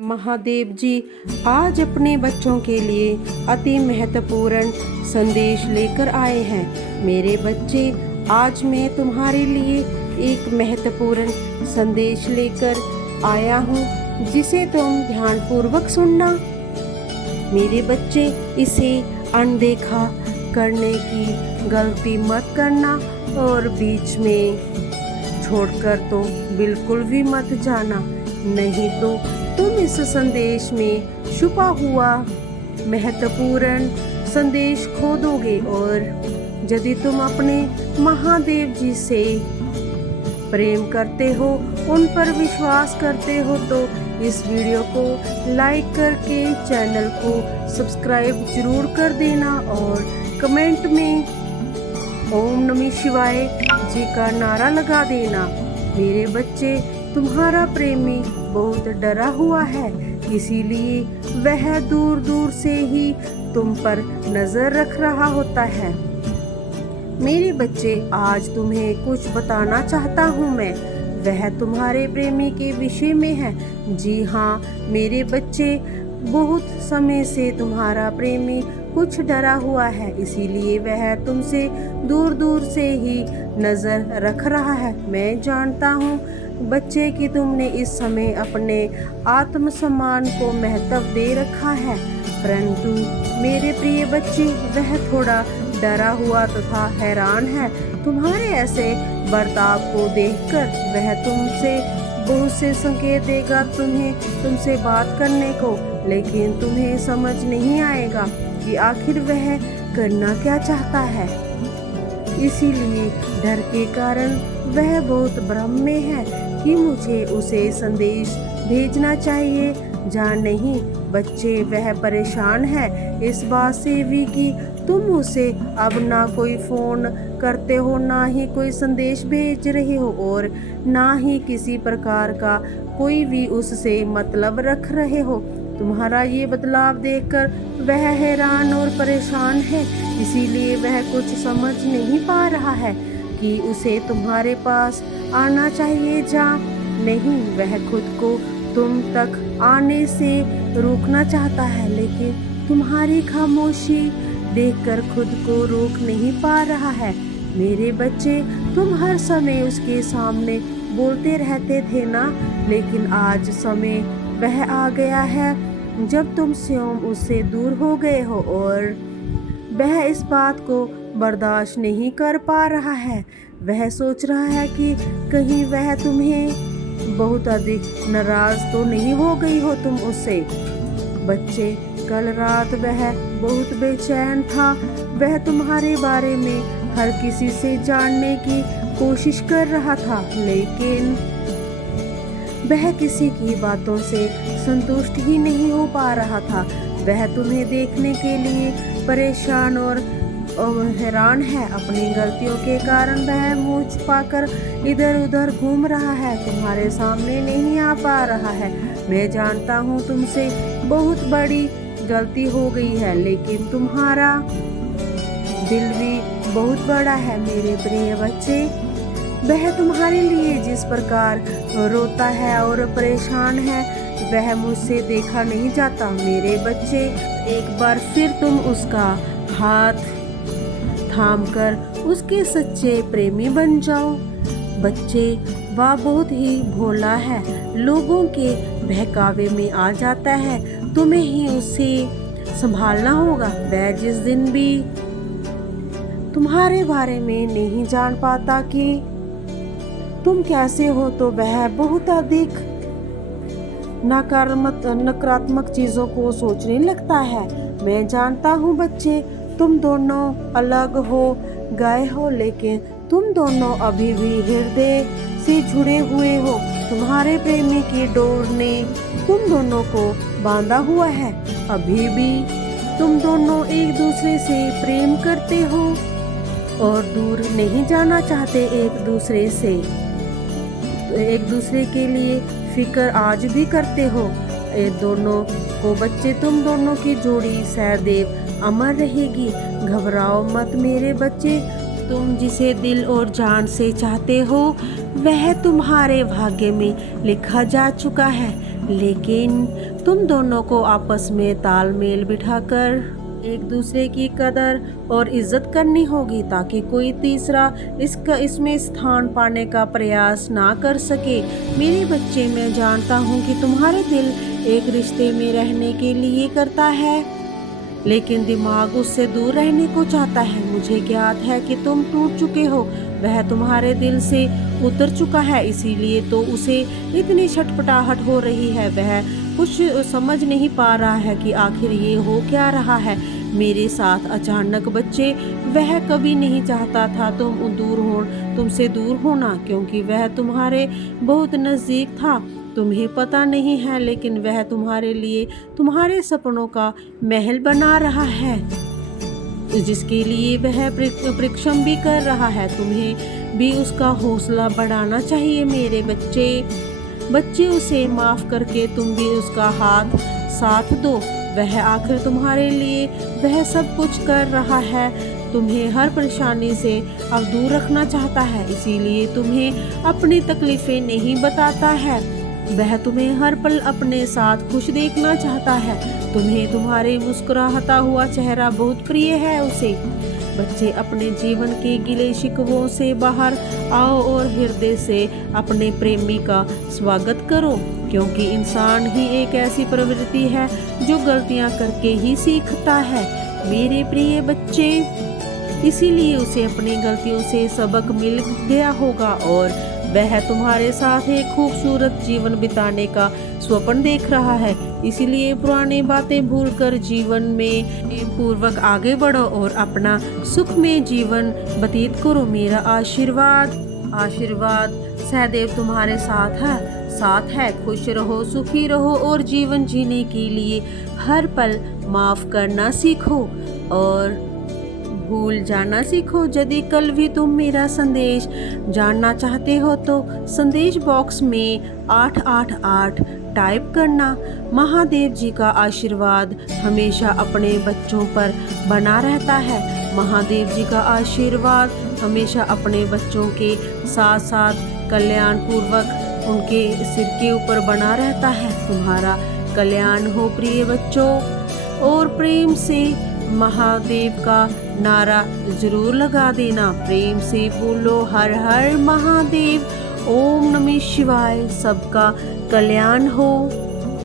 महादेव जी आज अपने बच्चों के लिए अति महत्वपूर्ण संदेश लेकर आए हैं। मेरे बच्चे, आज मैं तुम्हारे लिए एक महत्वपूर्ण संदेश लेकर आया हूँ, जिसे तुम ध्यानपूर्वक सुनना। मेरे बच्चे, इसे अनदेखा करने की गलती मत करना और बीच में छोड़कर तो बिल्कुल भी मत जाना, नहीं तो तुम इस संदेश में छुपा हुआ महत्वपूर्ण संदेश खो दोगे। और यदि तुम अपने महादेव जी से प्रेम करते हो, उन पर विश्वास करते हो, तो इस वीडियो को लाइक करके चैनल को सब्सक्राइब जरूर कर देना और कमेंट में ओम नमः शिवाय जी का नारा लगा देना। मेरे बच्चे, तुम्हारा प्रेमी बहुत डरा हुआ है, इसीलिए वह दूर दूर से ही तुम पर नजर रख रहा होता है। मेरे बच्चे, आज तुम्हें कुछ बताना चाहता हूँ मैं, वह तुम्हारे प्रेमी के विषय में है। जी हाँ मेरे बच्चे, बहुत समय से तुम्हारा प्रेमी कुछ डरा हुआ है, इसीलिए वह तुमसे दूर दूर से ही नजर रख रहा है। मैं जानता हूँ बच्चे कि तुमने इस समय अपने आत्मसम्मान को महत्व दे रखा है, परंतु मेरे प्रिय बच्चे, वह थोड़ा डरा हुआ तथा हैरान है। तुम्हारे ऐसे बर्ताव को देखकर वह तुमसे बहुत से संकेत देगा तुमसे बात करने को, लेकिन तुम्हें समझ नहीं आएगा कि आखिर वह करना क्या चाहता है। इसीलिए डर के कारण वह बहुत भ्रम में है कि मुझे उसे संदेश भेजना चाहिए या नहीं। बच्चे, वह परेशान है इस बात से भी कि तुम उसे अब ना कोई फोन करते हो, ना ही कोई संदेश भेज रहे हो और ना ही किसी प्रकार का कोई भी उससे मतलब रख रहे हो। तुम्हारा ये बदलाव देखकर वह हैरान और परेशान है, इसीलिए वह कुछ समझ नहीं पा रहा है कि उसे तुम्हारे पास आना चाहिए या नहीं। वह खुद को तुम तक आने से रोकना चाहता है, लेकिन तुम्हारी खामोशी देखकर खुद को रोक नहीं पा रहा है। मेरे बच्चे, तुम हर समय उसके सामने बोलते रहते थे ना, लेकिन आज समय वह आ गया है जब तुम स्वयं उससे दूर हो गए हो और वह इस बात को बर्दाश्त नहीं कर पा रहा है। वह सोच रहा है कि कहीं वह तुम्हें बहुत अधिक नाराज तो नहीं हो गई हो तुम उससे। बच्चे, कल रात वह बहुत बेचैन था, वह तुम्हारे बारे में हर किसी से जानने की कोशिश कर रहा था, लेकिन वह किसी की बातों से संतुष्ट ही नहीं हो पा रहा था। वह तुम्हें देखने के लिए परेशान और हैरान है। अपनी गलतियों के कारण वह मुंह छिपाकर इधर उधर घूम रहा है, तुम्हारे सामने नहीं आ पा रहा है। मैं जानता हूँ तुमसे बहुत बड़ी गलती हो गई है, लेकिन तुम्हारा दिल भी बहुत बड़ा है। मेरे प्रिय बच्चे, वह तुम्हारे लिए जिस प्रकार रोता है और परेशान है, वह मुझसे देखा नहीं जाता। मेरे बच्चे, एक बार फिर तुम उसका हाथ थामकर उसके सच्चे प्रेमी बन जाओ। बच्चे, वह बहुत ही भोला है, लोगों के बहकावे में आ जाता है, तुम्हें ही उसे संभालना होगा। वह जिस दिन भी तुम्हारे बारे में नहीं जान पाता कि तुम कैसे हो, तो वह बहुत अधिक नकारात्मक चीजों को सोचने लगता है। मैं जानता हूँ बच्चे, तुम दोनों अलग हो गए हो, लेकिन तुम दोनों अभी भी हृदय से जुड़े हुए हो। तुम्हारे प्रेमी की डोर ने तुम दोनों को बांधा हुआ है। अभी भी तुम दोनों एक दूसरे से प्रेम करते हो और दूर नहीं जाना चाहते एक दूसरे से। एक दूसरे के लिए फिक्र आज भी करते हो। ये दोनों को बच्चे, तुम दोनों की जोड़ी सदैव अमर रहेगी। घबराओ मत मेरे बच्चे, तुम जिसे दिल और जान से चाहते हो वह तुम्हारे भाग्य में लिखा जा चुका है। लेकिन तुम दोनों को आपस में तालमेल बिठाकर एक दूसरे की कदर और इज्जत करनी होगी, ताकि कोई तीसरा इसमें स्थान पाने का प्रयास ना कर सके। मेरे बच्चे, मैं जानता हूँ कि तुम्हारे दिल एक रिश्ते में रहने के लिए करता है, लेकिन दिमाग उससे दूर रहने को चाहता है। मुझे ज्ञात है कि तुम टूट चुके हो, वह तुम्हारे दिल से उतर चुका है, इसीलिए तो उसे इतनी छटपटाहट हो रही है। वह कुछ समझ नहीं पा रहा है कि आखिर ये हो क्या रहा है मेरे साथ अचानक। बच्चे, वह कभी नहीं चाहता था तुमसे दूर होना, क्योंकि वह तुम्हारे बहुत नज़दीक था। तुम्हें पता नहीं है, लेकिन वह तुम्हारे लिए तुम्हारे सपनों का महल बना रहा है, जिसके लिए वह परिश्रम भी कर रहा है। तुम्हें भी उसका हौसला बढ़ाना चाहिए मेरे बच्चे, उसे माफ़ करके तुम भी उसका साथ दो। वह आखिर तुम्हारे लिए वह सब कुछ कर रहा है, तुम्हें हर परेशानी से अब दूर रखना चाहता है, इसीलिए तुम्हें अपनी तकलीफ़ें नहीं बताता है। वह तुम्हें हर पल अपने साथ खुश देखना चाहता है। तुम्हें तुम्हारे मुस्कुराता हुआ चेहरा बहुत प्रिय है उसे। बच्चे, अपने जीवन के गिले शिकवों से बाहर आओ और हृदय से अपने प्रेमी का स्वागत करो, क्योंकि इंसान ही एक ऐसी प्रवृत्ति है जो गलतियां करके ही सीखता है मेरे प्रिय बच्चे। इसीलिए उसे अपनी गलतियों से सबक मिल गया होगा और वह तुम्हारे साथ एक खूबसूरत जीवन बिताने का स्वप्न देख रहा है। इसीलिए पुरानी बातें भूलकर जीवन में पूर्वक आगे बढ़ो और अपना सुखमय जीवन व्यतीत करो। मेरा आशीर्वाद सदैव तुम्हारे साथ है। खुश रहो, सुखी रहो और जीवन जीने के लिए हर पल माफ़ करना सीखो और भूल जाना सीखो। यदि कल भी तुम मेरा संदेश जानना चाहते हो तो संदेश बॉक्स में 888 टाइप करना। महादेव जी का आशीर्वाद हमेशा अपने बच्चों पर बना रहता है। महादेव जी का आशीर्वाद हमेशा अपने बच्चों के साथ साथ कल्याण पूर्वक उनके सिर के ऊपर बना रहता है। तुम्हारा कल्याण हो प्रिय बच्चों, और प्रेम से महादेव का नारा जरूर लगा देना। प्रेम से बोलो हर हर महादेव। ओम नमः शिवाय। सबका कल्याण हो।